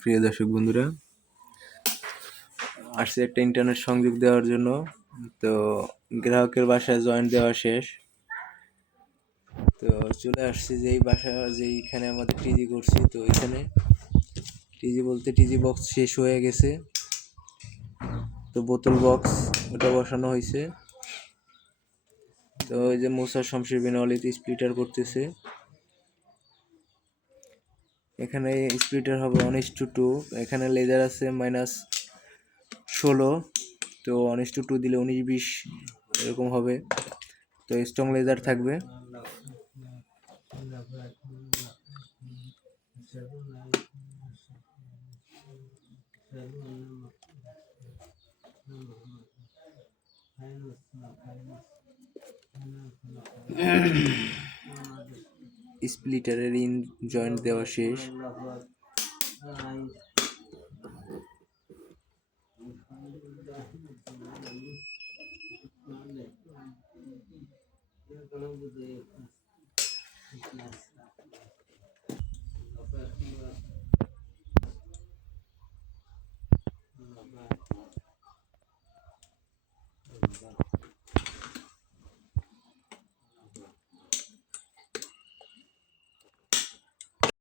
প্রিয় দর্শক বন্ধুরা, আসছে একটা ইন্টারনেট সংযোগ দেওয়ার জন্য। তো গ্রাহকের বাসায় জয়েন্ট দেওয়া শেষ, তো চলে আসছে যেইখানে আমাদের টিজি করছি। তো এখানে টিজি বলতে টিজি বক্স শেষ হয়ে গেছে, তো বোতল বক্স ওটা বসানো হয়েছে। তো ওই যে মুসা শমশের বিন ওয়ালিদ স্প্লিটার করতেছে। এখানে স্প্লিটার হবে 1:2। এখানে লেজার আছে -16, তো 1:2 দিলে 19-20 এরকম হবে। তো স্ট্রং লেজার থাকবে। স্প্লিটারের ইন জয়েন্ট দেওয়া শেষ।